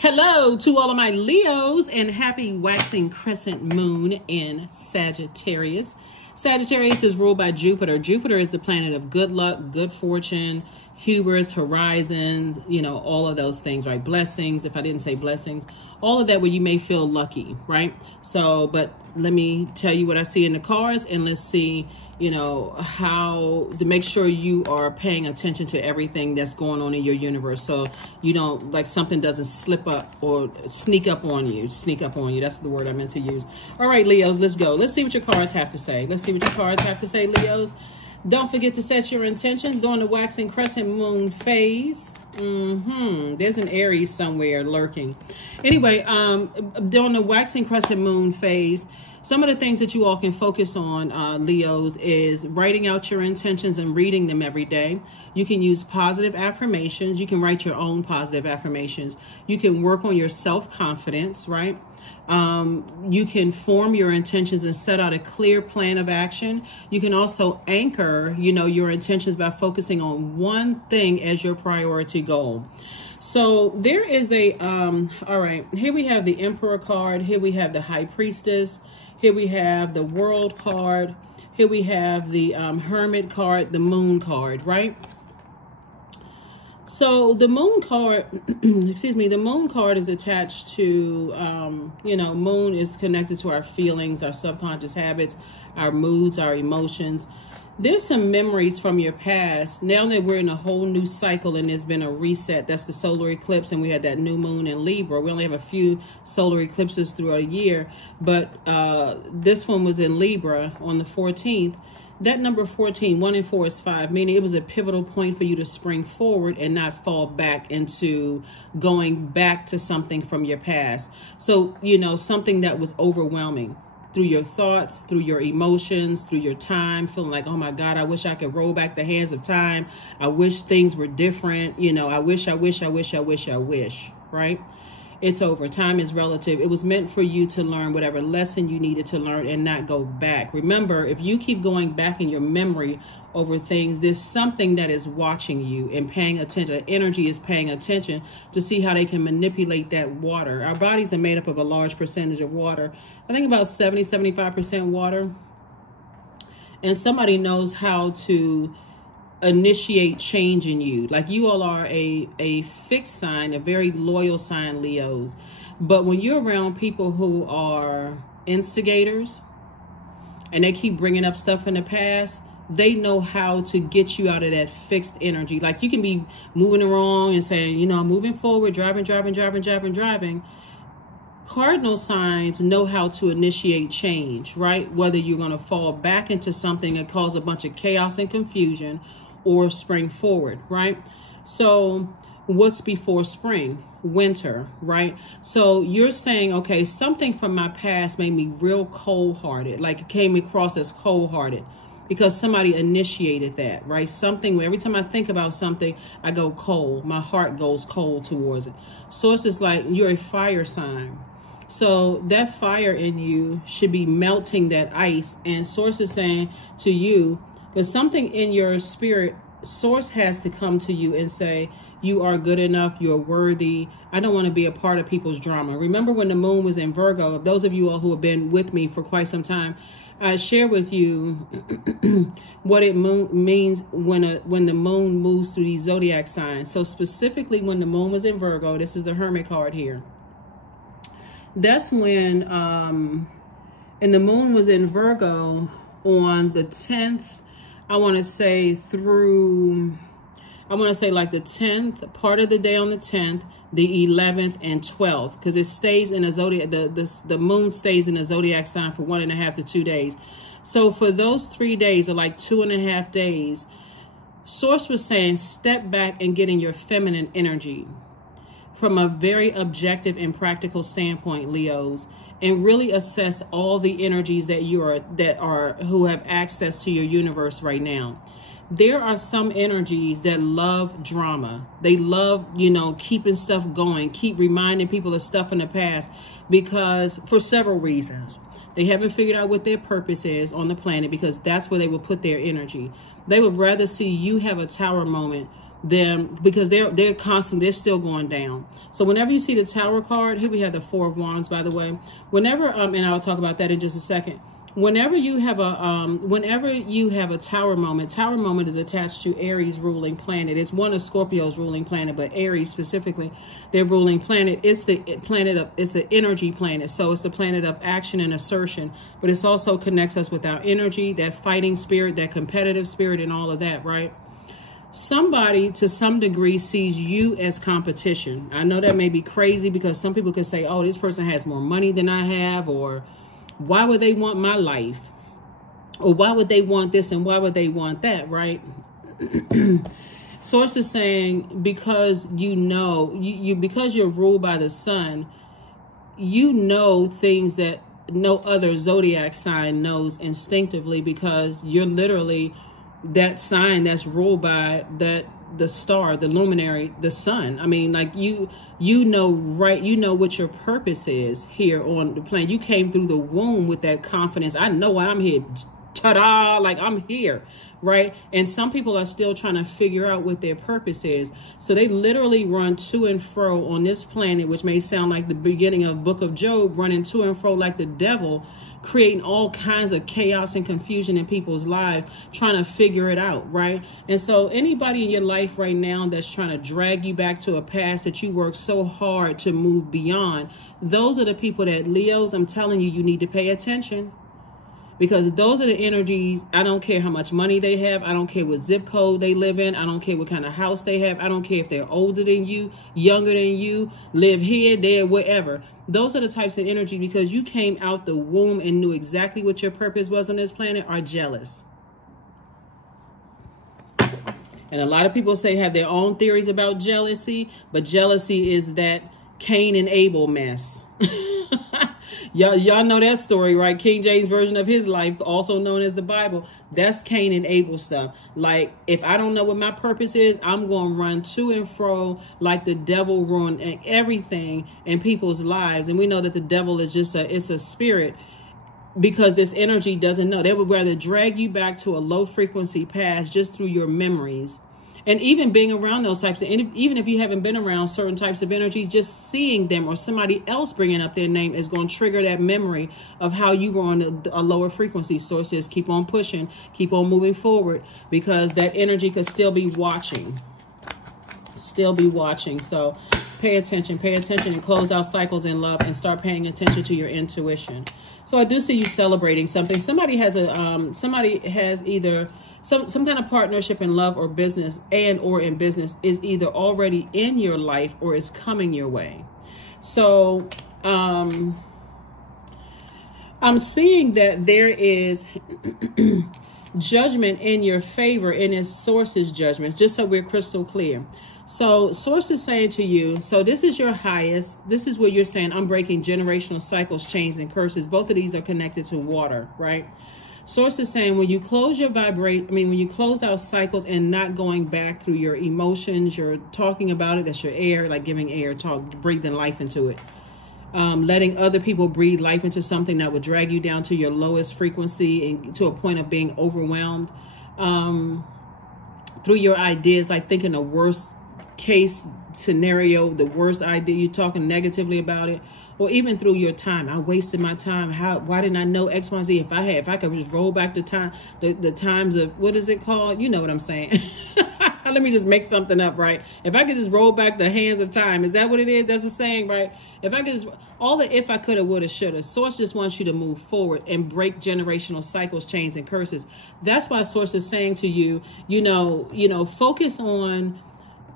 Hello to all of my Leos and happy waxing crescent moon in Sagittarius. Sagittarius is ruled by Jupiter. Jupiter is the planet of good luck, good fortune, hubris, horizons, all of those things, right? Blessings, if I didn't say blessings, all of that where you may feel lucky, right? So, but let me tell you what I see in the cards, and let's see, how to make sure you are paying attention to everything that's going on in your universe. So you don't, like, something doesn't slip up or sneak up on you. That's the word I meant to use. All right, Leos, let's go. Let's see what your cards have to say. Leos. Don't forget to set your intentions during the waxing crescent moon phase. There's an Aries somewhere lurking. Anyway, during the waxing crescent moon phase, some of the things that you all can focus on, Leos, is writing out your intentions and reading them every day. You can use positive affirmations. You can write your own positive affirmations. You can work on your self-confidence, right? You can form your intentions and set out a clear plan of action. You can also anchor, your intentions by focusing on one thing as your priority goal. So there is all right, here we have the Emperor card. Here we have the High Priestess. Here we have the World card. Here we have the Hermit card, the Moon card, right? So the Moon card, the Moon card is attached to, Moon is connected to our feelings, our subconscious habits, our moods, our emotions. There's some memories from your past. Now that we're in a whole new cycle and there's been a reset, that's the solar eclipse, and we had that new moon in Libra. We only have a few solar eclipses throughout a year, but this one was in Libra on the 14th. That number 14, 1 and 4 is 5, meaning it was a pivotal point for you to spring forward and not fall back into going back to something from your past. So, something that was overwhelming through your thoughts, through your emotions, through your time, feeling like, oh my God, I wish I could roll back the hands of time. I wish things were different. I wish, right? It's over. Time is relative. It was meant for you to learn whatever lesson you needed to learn and not go back. Remember, if you keep going back in your memory over things, there's something that is watching you and paying attention. Energy is paying attention to see how they can manipulate that water. Our bodies are made up of a large percentage of water. I think about 75% water. And somebody knows how to initiate change in you. Like, you all are a fixed sign, a very loyal sign, Leos. But when you're around people who are instigators and they keep bringing up stuff in the past, they know how to get you out of that fixed energy. Like, you can be moving along and saying, I'm moving forward, driving. Cardinal signs know how to initiate change, right? Whether you're going to fall back into something and cause a bunch of chaos and confusion, or spring forward, right? So what's before spring? Winter, right? So you're saying, okay, something from my past made me real cold-hearted, like it came across as cold-hearted because somebody initiated that, right? Something where every time I think about something, I go cold. My heart goes cold towards it. Source is like, you're a fire sign. So that fire in you should be melting that ice. And Source is saying to you, there's something in your spirit. Source has to come to you and say, you are good enough. You're worthy. I don't want to be a part of people's drama. Remember when the moon was in Virgo? Those of you all who have been with me for quite some time, I share with you what it means when the moon moves through these zodiac signs. So specifically when the moon was in Virgo, this is the Hermit card here. That's when, and the moon was in Virgo on the 10th, I want to say like the 10th, part of the day on the 10th, the 11th and 12th, because it stays in a zodiac, the moon stays in a zodiac sign for 1.5 to 2 days. So for those 3 days, or like 2.5 days, Source was saying, step back and get in your feminine energy from a very objective and practical standpoint, Leos, and really assess all the energies that who have access to your universe right now. There are some energies that love drama. They love, keeping stuff going, keep reminding people of stuff in the past, because for several reasons. They haven't figured out what their purpose is on the planet, because that's where they will put their energy. They would rather see you have a tower moment them, because they're constantly, they're still going down. So whenever you see the Tower card, here we have the Four of Wands, by the way. Whenever and I'll talk about that in just a second. Whenever you have a Tower moment is attached to Aries ruling planet. It's one of Scorpio's ruling planet, but Aries specifically, their ruling planet. It's the planet of, it's an energy planet. So it's the planet of action and assertion, but it also connects us with our energy, that fighting spirit, that competitive spirit, and all of that, right? Somebody to some degree sees you as competition. I know that may be crazy, because some people could say, oh, this person has more money than I have, or why would they want my life? Or why would they want this and why would they want that, right? Source is saying, because you know, because you're ruled by the sun, you know things that no other zodiac sign knows instinctively, because you're literally that sign that's ruled by the star, the luminary, the sun. I mean, like you know, right? You know what your purpose is here on the planet. You came through the womb with that confidence. I know I'm here. Ta-da! Like I'm here, right? And some people are still trying to figure out what their purpose is. So they literally run to and fro on this planet, which may sound like the beginning of Book of Job, running to and fro like the devil, creating all kinds of chaos and confusion in people's lives, trying to figure it out, right? And so anybody in your life right now that's trying to drag you back to a past that you worked so hard to move beyond, those are the people that, Leos, I'm telling you, you need to pay attention. Because those are the energies. I don't care how much money they have. I don't care what zip code they live in. I don't care what kind of house they have. I don't care if they're older than you, younger than you, live here, there, whatever. Those are the types of energy, because you came out the womb and knew exactly what your purpose was on this planet, are jealous. And a lot of people have their own theories about jealousy, but jealousy is that Cain and Abel mess. Y'all know that story, right? King James version of his life, also known as the Bible. That's Cain and Abel stuff. Like, if I don't know what my purpose is, I'm going to run to and fro like the devil, ruin everything in people's lives. And we know that the devil is just it's a spirit, because this energy doesn't know. They would rather drag you back to a low frequency past just through your memories. And even being around those types of, even if you haven't been around certain types of energies, just seeing them or somebody else bringing up their name is going to trigger that memory of how you were on a lower frequency. Sources, keep on pushing, keep on moving forward, because that energy could still be watching. So pay attention, and close out cycles in love, and start paying attention to your intuition. So I do see you celebrating something. Somebody has either some kind of partnership in love or business, or in business, is either already in your life or is coming your way. So I'm seeing that there is judgment in your favor, in its source's judgments, just so we're crystal clear. So source is saying to you, so this is your highest. This is where you're saying, I'm breaking generational cycles, chains, and curses. Both of these are connected to water, right? Source is saying, when you close your when you close out cycles and not going back through your emotions, you're talking about it, that's your air, like giving air, breathing life into it. Letting other people breathe life into something that would drag you down to your lowest frequency and to a point of being overwhelmed. Through your ideas, like thinking the worst case scenario, the worst idea, you're talking negatively about it. Or even through your time, I wasted my time. Why didn't I know X, Y, Z? If I could just roll back the time, the times of, what is it called? You know what I'm saying? Let me just make something up, right? If I could just roll back the hands of time, is that what it is? That's the saying, right? If I could just, all the if I coulda, woulda, shoulda. Source just wants you to move forward and break generational cycles, chains, and curses. That's why Source is saying to you, focus on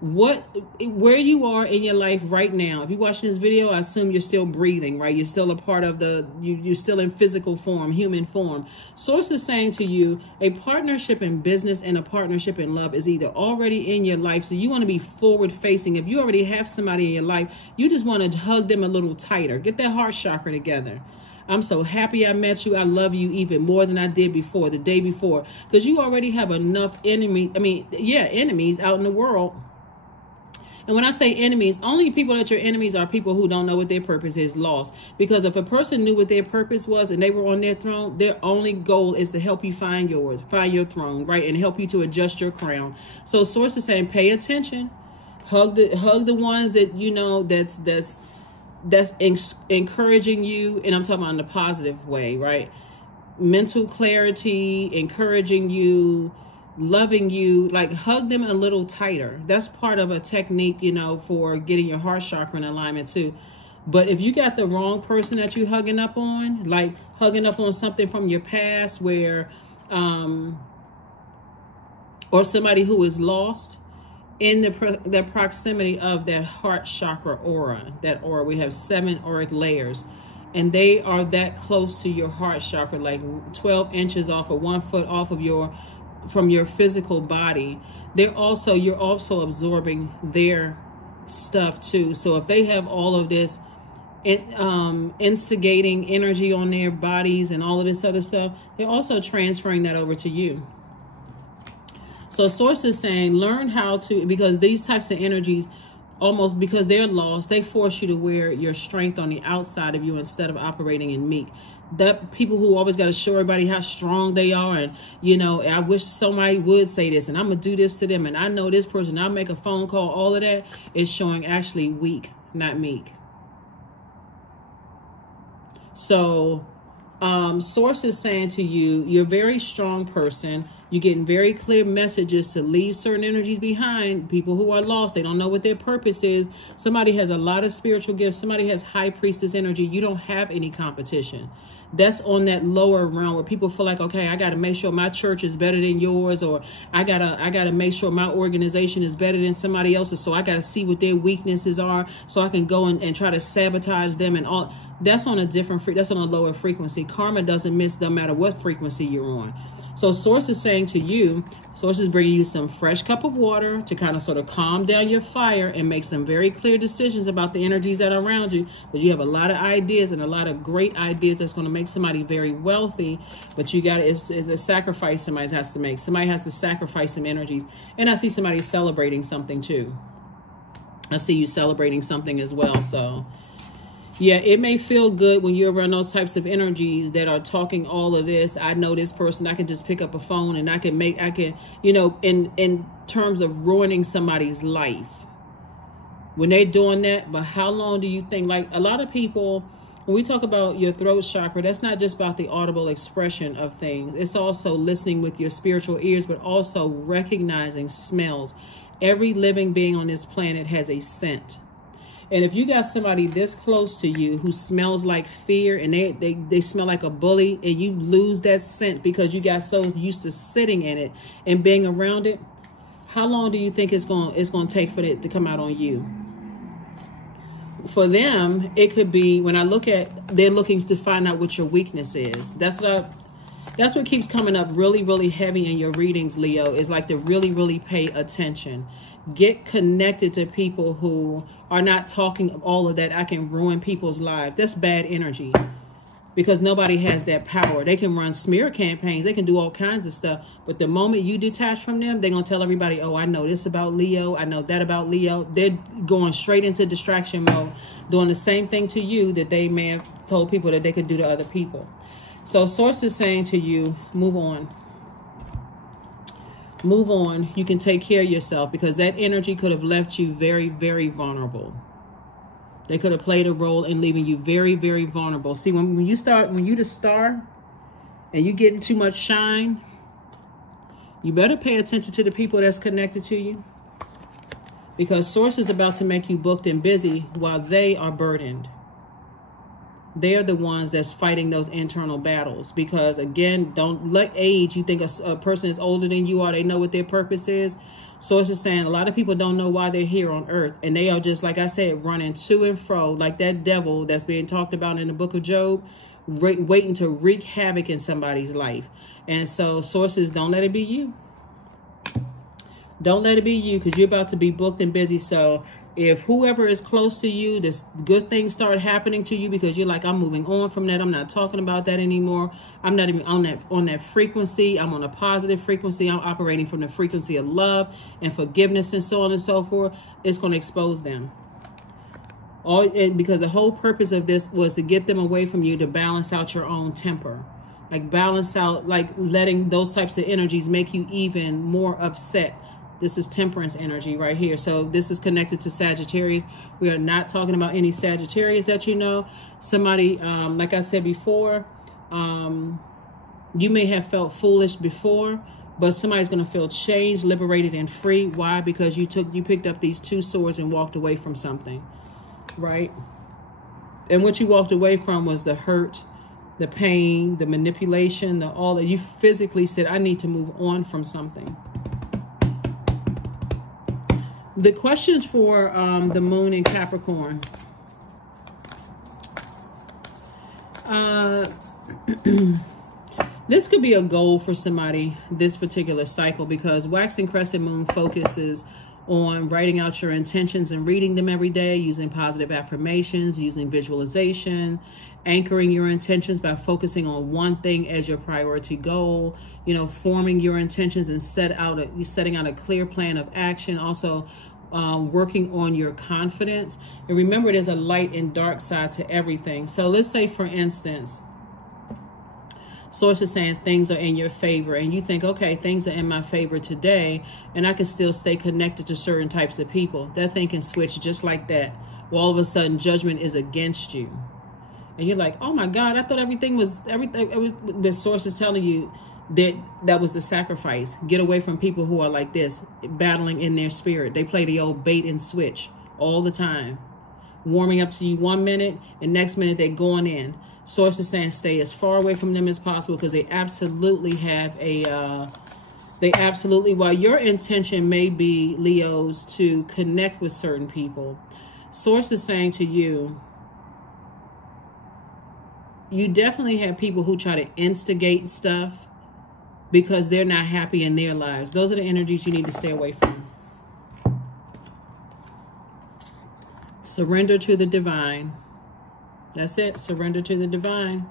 where you are in your life right now. If you're watching this video, I assume you're still breathing, right? You're still a part of you're still in physical form, human form. Source is saying to you, a partnership in business and a partnership in love is either already in your life. So you want to be forward facing. If you already have somebody in your life, you just want to hug them a little tighter. Get that heart chakra together. I'm so happy I met you. I love you even more than I did before, the day before, because you already have enough enemies out in the world. And when I say enemies, only people that your enemies are people who don't know what their purpose is, lost. Because if a person knew what their purpose was and they were on their throne, their only goal is to help you find yours, find your throne, right? And help you to adjust your crown. So Source is saying, pay attention. Hug the ones that, you know, that's encouraging you. And I'm talking about in a positive way, right? Mental clarity, encouraging you, loving you. Like, hug them a little tighter. That's part of a technique, you know, for getting your heart chakra in alignment too. But if you got the wrong person that you hugging up on, like hugging up on something from your past where, or somebody who is lost, in the proximity of that heart chakra aura, that aura, we have 7 auric layers. And they are that close to your heart chakra, like 12 inches off or 1 foot off of from your physical body. You're also absorbing their stuff too. So if they have all of this instigating energy on their bodies and all of this other stuff, they're also transferring that over to you. So Source is saying, learn how to, because these types of energies, almost because they're lost, they force you to wear your strength on the outside of you instead of operating in meek. That people who always got to show everybody how strong they are, and, you know, I wish somebody would say this, and I'm going to do this to them, and I know this person, I'll make a phone call, all of that is showing actually weak, not meek. So Source is saying to you, you're a very strong person. You're getting very clear messages to leave certain energies behind. People who are lost, they don't know what their purpose is. Somebody has a lot of spiritual gifts. Somebody has high priestess energy. You don't have any competition. That's on that lower realm where people feel like, okay, I got to make sure my church is better than yours, or I gotta make sure my organization is better than somebody else's. So I got to see what their weaknesses are so I can go and try to sabotage them and all. That's on a that's on a lower frequency. Karma doesn't miss no matter what frequency you're on. So Source is saying to you, Source is bringing you some fresh cup of water to kind of sort of calm down your fire and make some very clear decisions about the energies that are around you. Because you have a lot of ideas and a lot of great ideas that's going to make somebody very wealthy. But you got it's a sacrifice somebody has to make. Somebody has to sacrifice some energies. And I see somebody celebrating something too. I see you celebrating something as well. So yeah, it may feel good when you're around those types of energies that are talking all of this. I know this person, I can just pick up a phone and I can, you know, in terms of ruining somebody's life. When they're doing that, but how long do you think, like a lot of people, when we talk about your throat chakra, that's not just about the audible expression of things. It's also listening with your spiritual ears, but also recognizing smells. Every living being on this planet has a scent. And if you got somebody this close to you who smells like fear and they smell like a bully, and you lose that scent because you got so used to sitting in it and being around it, how long do you think it's going to take for it to come out on you? For them, it could be, when I look at, they're looking to find out what your weakness is. That's what keeps coming up really, really heavy in your readings, Leo, is like to really, really pay attention. Get connected to people who are not talking all of that. I can ruin people's lives. That's bad energy, because nobody has that power. They can run smear campaigns. They can do all kinds of stuff. But the moment you detach from them, they're going to tell everybody, oh, I know this about Leo. I know that about Leo. They're going straight into distraction mode, doing the same thing to you that they may have told people that they could do to other people. So Source is saying to you, move on. Move on. You can take care of yourself, because that energy could have left you very, very vulnerable. They could have played a role in leaving you very, very vulnerable. See, when you the star and you getting too much shine, you better pay attention to the people that's connected to you, because Source is about to make you booked and busy while they are burdened. They're the ones that's fighting those internal battles, because again, don't let age, you think a person is older than you are, they know what their purpose is. Source is saying a lot of people don't know why they're here on earth, and they are just, like I said, running to and fro like that devil that's being talked about in the book of Job, waiting to wreak havoc in somebody's life. And so Sources, don't let it be you. Don't let it be you, because you're about to be booked and busy. So If whoever is close to you, this good things start happening to you because you're like, I'm moving on from that. I'm not talking about that anymore. I'm not even on that frequency. I'm on a positive frequency. I'm operating from the frequency of love and forgiveness and so on and so forth. It's going to expose them. Because the whole purpose of this was to get them away from you, to balance out your own temper. Like balance out, like letting those types of energies make you even more upset. This is temperance energy right here. So this is connected to Sagittarius. We are not talking about any Sagittarius that you know. Somebody, like I said before, you may have felt foolish before, but somebody's going to feel changed, liberated, and free. Why? Because you picked up these two swords and walked away from something, right? And what you walked away from was the hurt, the pain, the manipulation, all that. You physically said, I need to move on from something. The questions for the moon in Capricorn. This could be a goal for somebody this particular cycle, because waxing crescent moon focuses on writing out your intentions and reading them every day, using positive affirmations, using visualization, anchoring your intentions by focusing on one thing as your priority goal, you know, forming your intentions and setting out a clear plan of action. Also, working on your confidence. And remember, there's a light and dark side to everything. So let's say, for instance, Source is saying things are in your favor, and you think, okay, things are in my favor today, and I can still stay connected to certain types of people. That thing can switch just like that. Well, all of a sudden, judgment is against you. And you're like, oh my God, I thought everything was. The Source is telling you that was the sacrifice. Get away from people who are like this, battling in their spirit. They play the old bait and switch all the time. Warming up to you 1 minute, and next minute they're going in. Source is saying stay as far away from them as possible, because they absolutely have while your intention may be, Leos, to connect with certain people, Source is saying to you, you definitely have people who try to instigate stuff because they're not happy in their lives. Those are the energies you need to stay away from. Surrender to the divine. That's it. Surrender to the divine.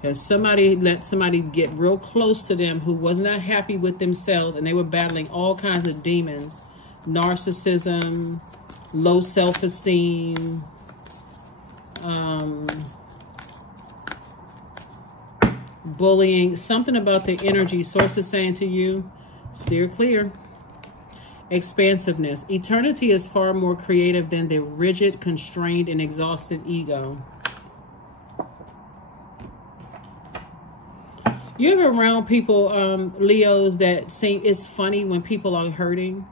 Because somebody let somebody get real close to them who was not happy with themselves, and they were battling all kinds of demons. Narcissism, low self-esteem, bullying. Something about the energy. Source is saying to you, steer clear. Expansiveness. Eternity is far more creative than the rigid, constrained, and exhausted ego. You ever around people, Leos, that seem it's funny when people are hurting?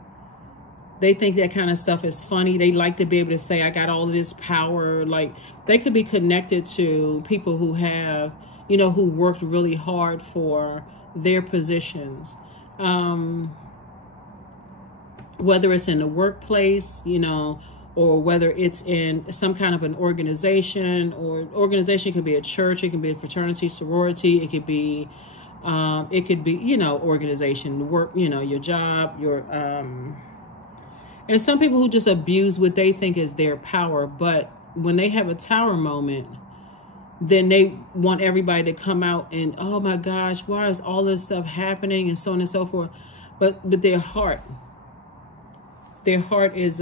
They think that kind of stuff is funny. They like to be able to say, I got all of this power. Like, they could be connected to people who have, you know, who worked really hard for their positions. Whether it's in the workplace, you know, or whether it's in some kind of an organization, or organization could be a church, it can be a fraternity, sorority, it could be, you know, organization, work, you know, your job, your, and some people who just abuse what they think is their power. But when they have a tower moment, then they want everybody to come out and, oh my gosh, why is all this stuff happening, and so on and so forth. But their heart is,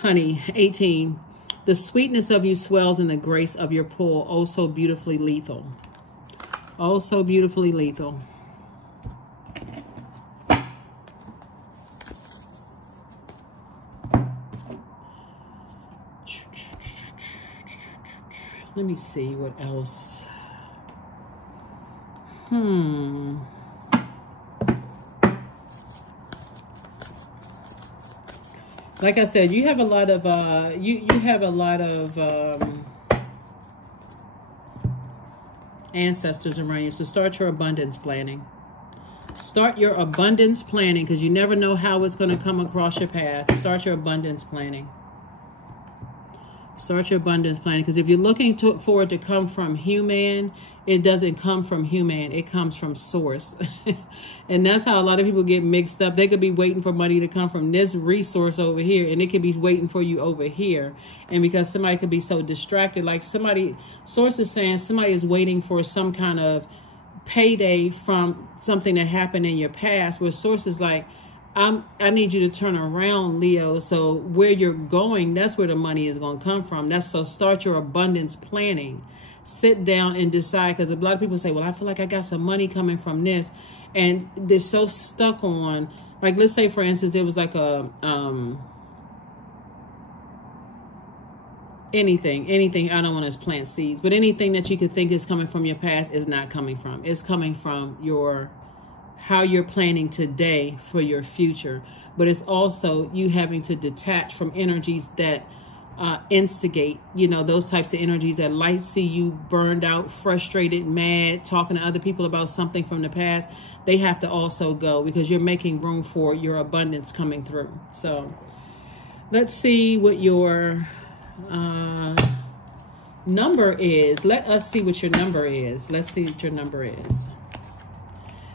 honey, 18. The sweetness of you swells in the grace of your pull. Oh, so beautifully lethal. Oh, so beautifully lethal. Let me see what else. Like I said, you have a lot of you have a lot of ancestors around you. So start your abundance planning. Start your abundance planning, because you never know how it's going to come across your path. Start your abundance planning. Start your abundance planning, because if you're looking for it to come from human, it doesn't come from human. It comes from source. And that's how a lot of people get mixed up. They could be waiting for money to come from this resource over here, and it could be waiting for you over here. And because somebody could be so distracted, like source is saying somebody is waiting for some kind of payday from something that happened in your past, where source is like, I need you to turn around, Leo. So where you're going, that's where the money is going to come from. So start your abundance planning. Sit down and decide, because a lot of people say, well, I feel like I got some money coming from this. And they're so stuck on, like, let's say, for instance, there was like a, anything, I don't want to plant seeds, but anything that you could think is coming from your past is not coming from. It's coming from how you're planning today for your future. But it's also you having to detach from energies that instigate, those types of energies that see you burned out, frustrated, mad, talking to other people about something from the past. They have to also go, because you're making room for your abundance coming through. So let's see what your number is. Let us see what your number is. Let's see what your number is.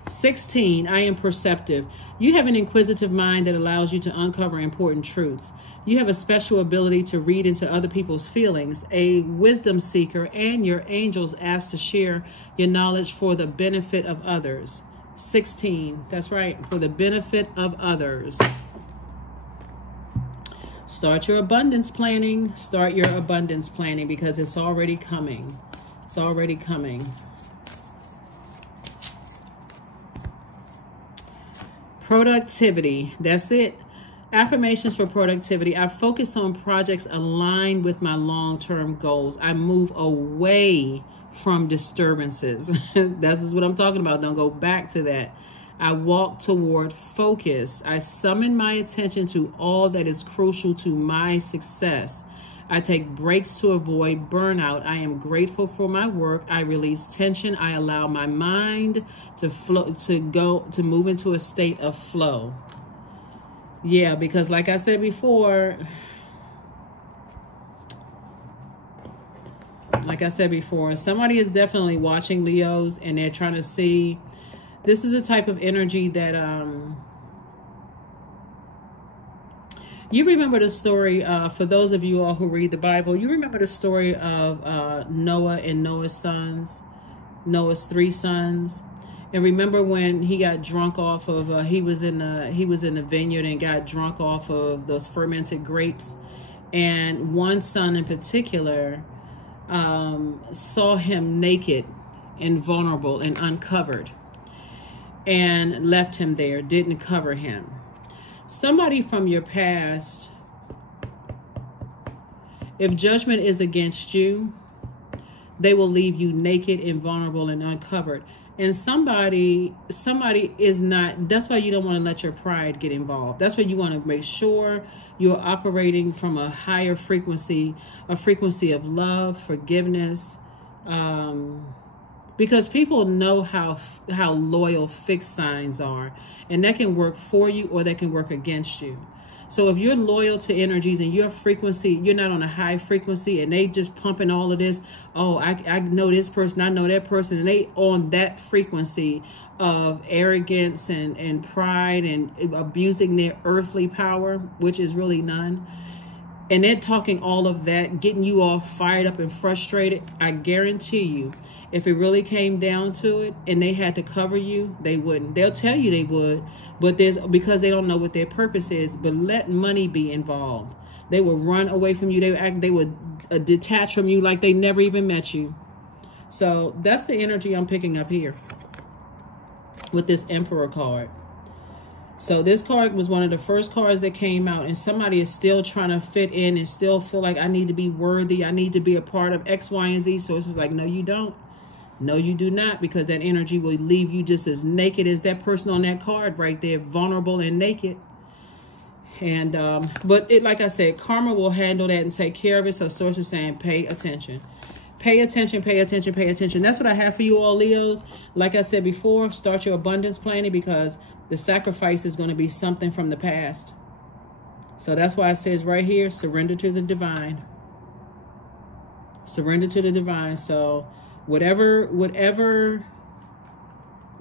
16, I am perceptive. You have an inquisitive mind that allows you to uncover important truths. You have a special ability to read into other people's feelings, a wisdom seeker, and your angels ask to share your knowledge for the benefit of others. 16, that's right, for the benefit of others. Start your abundance planning. Start your abundance planning, because it's already coming. It's already coming. Productivity. That's it. Affirmations for productivity. I focus on projects aligned with my long-term goals. I move away from disturbances. That's what I'm talking about. Don't go back to that. I walk toward focus. I summon my attention to all that is crucial to my success. I take breaks to avoid burnout. I am grateful for my work. I release tension. I allow my mind to flow, to move into a state of flow. Yeah, because like I said before, somebody is definitely watching, Leos, and they're trying to see. This is a type of energy that you remember the story, for those of you all who read the Bible, you remember the story of Noah and Noah's sons, Noah's 3 sons. And remember when he got drunk off of, he was in the vineyard and got drunk off of those fermented grapes. And one son in particular saw him naked and vulnerable and uncovered, and left him there, didn't cover him. Somebody from your past, if judgment is against you, they will leave you naked and vulnerable and uncovered. And somebody is not, that's why you don't want to let your pride get involved. That's why you want to make sure you're operating from a higher frequency, a frequency of love, forgiveness, because people know how loyal fixed signs are, and that can work for you or that can work against you. So if you're loyal to energies and your frequency, you're not on a high frequency, and they just pumping all of this, oh, I know this person, I know that person, and they on that frequency of arrogance and pride and abusing their earthly power, which is really none. And they're talking all of that, getting you all fired up and frustrated. I guarantee you, if it really came down to it and they had to cover you, they wouldn't. They'll tell you they would, but because they don't know what their purpose is. But let money be involved. They will run away from you. They would detach from you like they never even met you. So that's the energy I'm picking up here with this Emperor card. So this card was one of the first cards that came out, and somebody is still trying to fit in and still feel like I need to be worthy. I need to be a part of X, Y, and Z. So it's just like, no, you don't. No, you do not, because that energy will leave you just as naked as that person on that card right there, vulnerable and naked. And but like I said, karma will handle that and take care of it. So Source is saying, pay attention. Pay attention, pay attention, pay attention. That's what I have for you all, Leos. Like I said before, start your abundance planning, because the sacrifice is going to be something from the past. So that's why it says right here, surrender to the divine. Surrender to the divine. So whatever,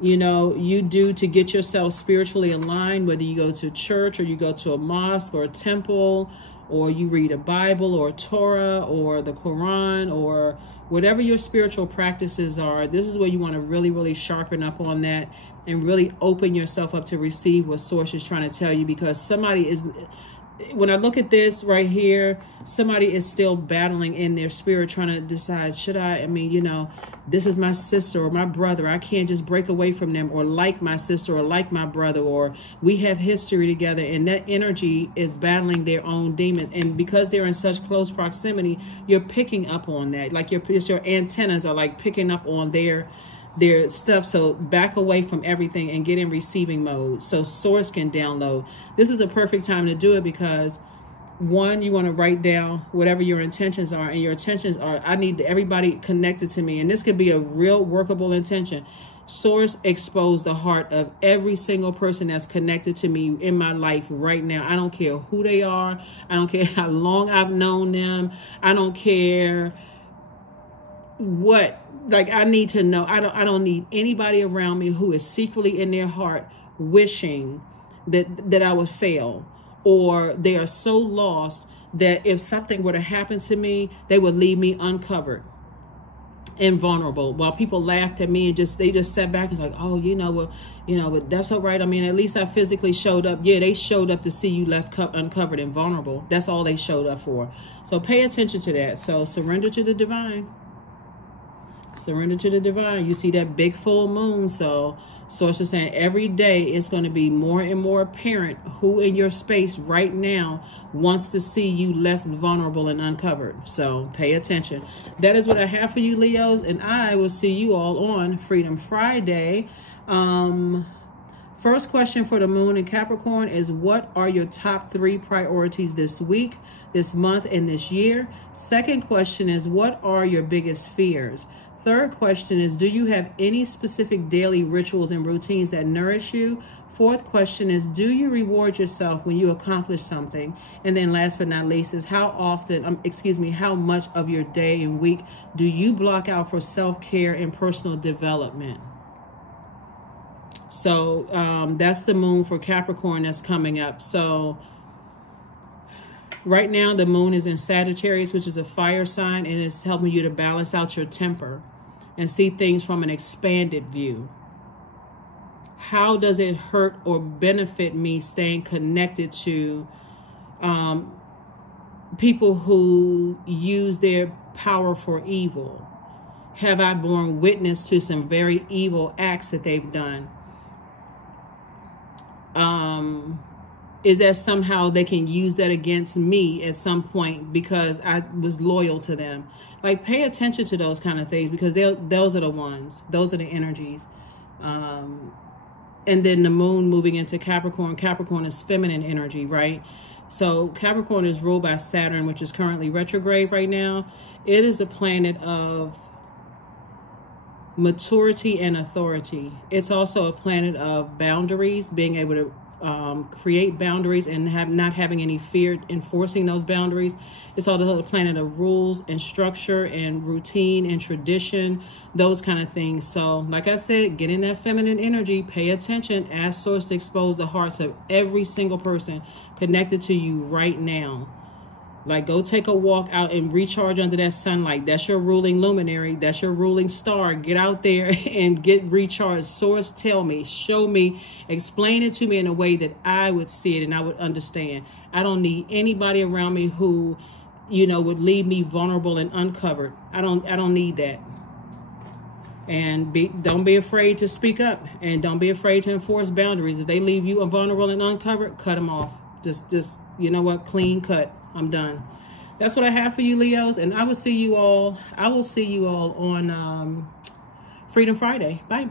you know, you do to get yourself spiritually aligned, whether you go to church or you go to a mosque or a temple, or you read a Bible or Torah or the Quran, or whatever your spiritual practices are, this is where you want to really, really sharpen up on that and really open yourself up to receive what Source is trying to tell you. Because somebody is, when I look at this right here, somebody is still battling in their spirit, trying to decide, should I mean, you know, this is my sister or my brother. I can't just break away from them, or like my sister or like my brother, or we have history together. And that energy is battling their own demons. And because they're in such close proximity, you're picking up on that. Like your antennas are like picking up on their stuff. So back away from everything and get in receiving mode so Source can download. This is the perfect time to do it, because one, you want to write down whatever your intentions are, and your intentions are, I need everybody connected to me. And this could be a real workable intention. Source, expose the heart of every single person that's connected to me in my life right now. I don't care who they are. I don't care how long I've known them. I don't care what, like, I need to know. I don't need anybody around me who is secretly in their heart wishing that I would fail, or they are so lost that if something were to happen to me, they would leave me uncovered and vulnerable. While people laughed at me and they just sat back and was like, oh, you know, well, you know, but that's all right. I mean, at least I physically showed up. Yeah, they showed up to see you left uncovered and vulnerable. That's all they showed up for. So pay attention to that. So surrender to the divine. Surrender to the divine. You see that big full moon. So Source is saying every day it's going to be more and more apparent who in your space right now wants to see you left vulnerable and uncovered. So pay attention. That is what I have for you, Leos, and I will see you all on Freedom Friday. First question for the moon in Capricorn is, what are your top 3 priorities this week, this month, and this year? Second question is, what are your biggest fears? Third question is, do you have any specific daily rituals and routines that nourish you? Fourth question is, do you reward yourself when you accomplish something? And then last but not least is, how much of your day and week do you block out for self-care and personal development? So that's the moon for Capricorn that's coming up. So right now the moon is in Sagittarius, which is a fire sign, and it's helping you to balance out your temper and see things from an expanded view. How does it hurt or benefit me staying connected to people who use their power for evil? Have I borne witness to some very evil acts that they've done? Is that somehow they can use that against me at some point because I was loyal to them? Like, pay attention to those kind of things, because those are the ones. Those are the energies. And then the moon moving into Capricorn. Capricorn is feminine energy, right? So Capricorn is ruled by Saturn, which is currently retrograde right now. It is a planet of maturity and authority. It's also a planet of boundaries, being able to create boundaries and not having any fear enforcing those boundaries. It's also a planet of rules and structure and routine and tradition, those kind of things. So like I said, get in that feminine energy, pay attention, ask Source to expose the hearts of every single person connected to you right now. Like, go take a walk out and recharge under that sunlight. That's your ruling luminary. That's your ruling star. Get out there and get recharged. Source, tell me, show me, explain it to me in a way that I would see it and I would understand. I don't need anybody around me who, you know, would leave me vulnerable and uncovered. I don't need that. And don't be afraid to speak up, and don't be afraid to enforce boundaries. If they leave you vulnerable and uncovered, cut them off. Just you know what, clean cut. I'm done. That's what I have for you, Leos, and I will see you all on Freedom Friday. Bye.